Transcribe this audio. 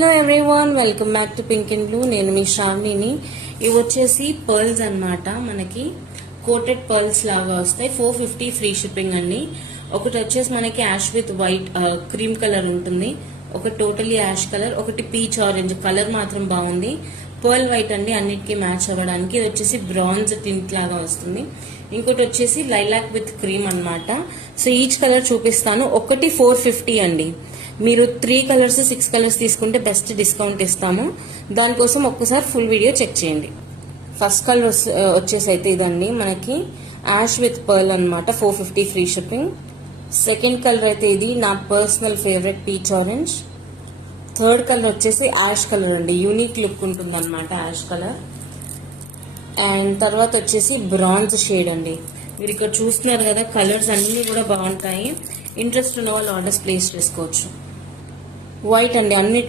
Hello everyone, welcome back to pink and blue. నేను మీ శ్రావణిని. ఇవి వచ్చేసి పర్ల్స్ అన్నమాట. మనకి కోటెడ్ పర్ల్స్ లాగా వస్తాయి. 450 ఫ్రీ షిప్పింగ్ అండి. ఒకటి వచ్చేసి మనకి ash with white cream colour ఉంటుంది, ఒక టోటలీ యాష్ కలర్, ఒకటి పీచ్ ఆరెంజ్ కలర్ మాత్రం బాగుంది. పర్ల్ వైట్ అండి, అన్నిటికీ మ్యాచ్ అవ్వడానికి. ఇది వచ్చేసి బ్రాంజ్ టింట్ లాగా వస్తుంది. ఇంకోటి వచ్చేసి లైలాక్ విత్ క్రీమ్ అన్నమాట. సో ఈచ్ కలర్ చూపిస్తాను. ఒకటి 450 అండి. మీరు 3 కలర్స్ 6 కలర్స్ తీసుకుంటే బెస్ట్ డిస్కౌంట్ ఇస్తాము. దానికోసం ఒక్కసారి ఫుల్ వీడియో చెక్ చేయండి. ఫస్ట్ కలర్ వచ్చేసి అయితే ఇదండి, మనకి యాష్ విత్ పర్ల్ అనమాట. 450 ఫ్రీ షిప్పింగ్. సెకండ్ కలర్ అయితే ఇది నా personal favourite peach orange. Third colour వచ్చేసి యాష్ కలర్ అండి, యూనిక్ లుక్ ఉంటుంది అనమాట యాష్ కలర్. అండ్ తర్వాత వచ్చేసి బ్రాంజ్ షేడ్ అండి. మీరు ఇక్కడ చూస్తున్నారు కదా, కలర్స్ అన్నీ కూడా బాగుంటాయి. ఇంట్రెస్ట్ ఉన్న వాళ్ళు ఆర్డర్స్ ప్లేస్ చేసుకోవచ్చు. వైట్ అండి, అన్ని